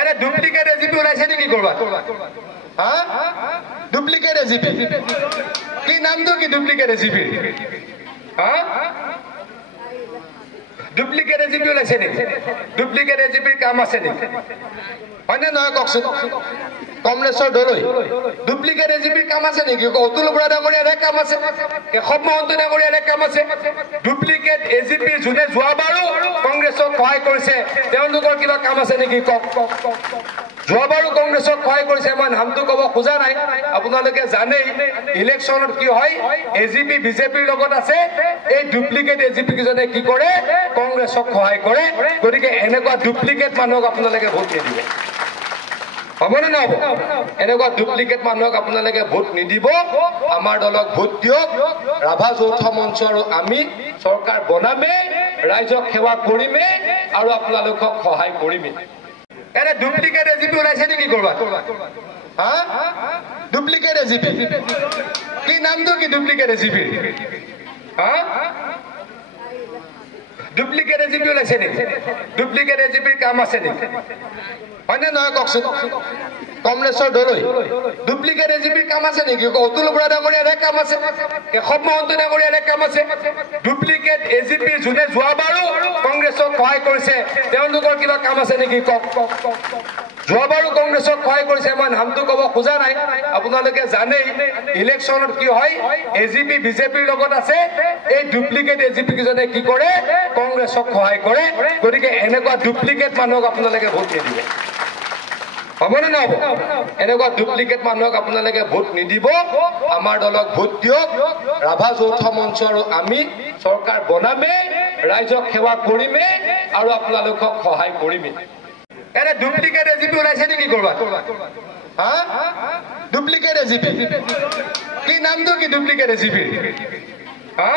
এনে duplicate AGP ওলাইছে নেকি কৰবাত হা ডুপ্লিকেট এজিপি কি নামটো কি ডুপ্লিকেট এজিপি হা ডুপ্লিকেট এজিপি ওলাইছে নেকি ডুপ্লিকেট এজিপিৰ কাম আছে নেকি হয়নে নহয় কওকচোন কমলেশ্বৰ দলৈ ডুপ্লিকেট এজিপিৰ কাম আছে নেকি অতুল বৰা ডাঙৰীয়াৰ কাম আছে কেশৱ মহন্ত ডাঙৰীয়াৰ কাম আছে ডুপ্লিকেট এজিপি যোনে যোৱাবাৰো কংগ্ৰেছক সহায় কৰিছে তেওঁলোকৰ কিবা কাম আছে নেকি কওক যোৱাবাৰো কংগ্ৰেছক সহায় কৰিছে মই নামটো ক'ব খোজা নাই আপোনালোকে জানেই ইলেকশ্যনত কি হয় এজিপি বিজেপিৰ লগত আছে এই ডুপ্লিকেট এজিপি কিজনে কি কৰে কংগ্ৰেছক সহায় কৰে গতিকে এনেকুৱা ডুপ্লিকেট মানুহক আপোনালোকে ভোট নিদিব হবনে নহব এনেকুৱা ডুপ্লিকেট মানুহক আপোনালোকে ভোট নিদিব আমাৰ দলক ভোট দিয়ক ৰাভা যৌথ মঞ্চ আৰু আমি চৰকাৰ বনামে ৰাইজক সেৱা কৰিমে আৰু আপোনালোকক সহায় কৰিমে এনে ডুপ্লিকেট এজিপি ওলাইছে নেকি কৰবাত হা ডুপ্লিকেট এজিপি কি নামটো কি ডুপ্লিকেট এজিপি হা ডুপ্লিকেট এজিপি ওলাইছে নেকি ডুপ্লিকেট এজিপিৰ কাম আছে নেকি হয়নে নহয় কওকচোন কমলেশ্বৰ দলৈ ডুপ্লিকেট এজিপিৰ কাম আছে নেকি অতুল বৰা ডাঙৰীয়াৰ কাম আছে কেশৱ মহন্ত ডাঙৰীয়াৰ কাম আছে ডুপ্লিকেট এজিপি যোনে যোৱাবাৰো কংগ্ৰেছক সহায় কৰিছে তেওঁলোকৰ কিবা কাম আছে নেকি কওক যোৱাবাৰো কংগ্ৰেছক সহায় কৰিছে মই নামটো ক'ব খোজা নাই আপোনালোকে জানেই ইলেকশ্যনত কি হয় এজিপি বিজেপিৰ লগত আছে এই ডুপ্লিকেট এজিপি কিজনে কি কৰে কংগ্ৰেছক সহায় কৰে গতিকে এনেকুৱা ডুপ্লিকেট মানুহক আপোনালোকে ভোট নিদিব হবনে নহব এনেকুৱা ডুপ্লিকেট মানুহক আপোনালোকে ভোট নিদিব আমাৰ দলক ভোট দিয়ক ৰাভা যৌথ মঞ্চ আৰু আমি চৰকাৰ বনামে ৰাইজক সেৱা কৰিমে আৰু আপোনালোকক সহায় কৰিমে এনে ডুপ্লিকেট এজিপি ওলাইছে নেকি কৰবাত হা ডুপ্লিকেট এজিপি কি নামটো কি ডুপ্লিকেট এজিপি হা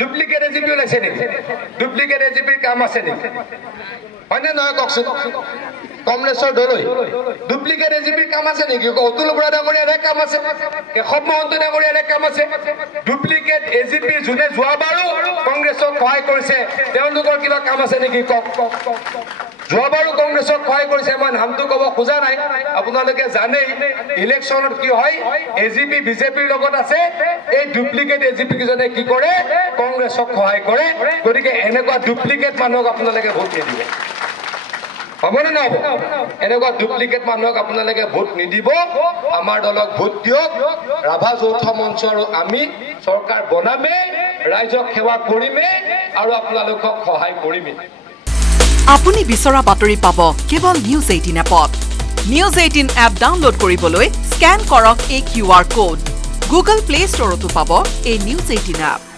ডুপ্লিকেট এজিপি ওলাইছে নেকি ডুপ্লিকেট এজিপিৰ কাম আছে নেকি হয়নে নহয় কওকচোন কমলেশ্বৰ দলৈ ডুপ্লিকেট এজিপিৰ কাম আছে নেকি অতুল বৰা ডাঙৰীয়াৰ কাম আছে কেশৱ মহন্ত ডাঙৰীয়াৰ কাম আছে ডুপ্লিকেট এজিপি যোনে যোৱাবাৰো কংগ্ৰেছক সহায় কৰিছে তেওঁলোকৰ কিবা কাম আছে নেকি কওক যোৱাবাৰো কংগ্ৰেছক সহায় কৰিছে মই নামটো ক'ব খোজা নাই আপোনালোকে জানেই ইলেকশ্যনত কি হয় এজিপি বিজেপিৰ লগত আছে এই ডুপ্লিকেট এজিপি কিজনে কি কৰে কংগ্ৰেছক সহায় কৰে গতিকে এনেকুৱা ডুপ্লিকেট মানুহক আপোনালোকে ভোট নিদিব হবনে নহব এনেকুৱা ডুপ্লিকেট মানুহক আপোনালোকে ভোট নিদিব আমাৰ দলক ভোট দিয়ক ৰাভা যৌথ মঞ্চ আৰু আমি চৰকাৰ বনামে ৰাইজক সেৱা কৰিমে আৰু আপোনালোকক সহায় কৰিমে আপুনি বিচৰা বাতৰি পাব কেৱল নিউজ 18 এপত নিউজ 18 এপ ডাউনলোড কৰিবলৈ স্ক্যান কৰক এই QR কোড গুগল প্লে ষ্টৰতো পাব এই নিউজ 18 এপ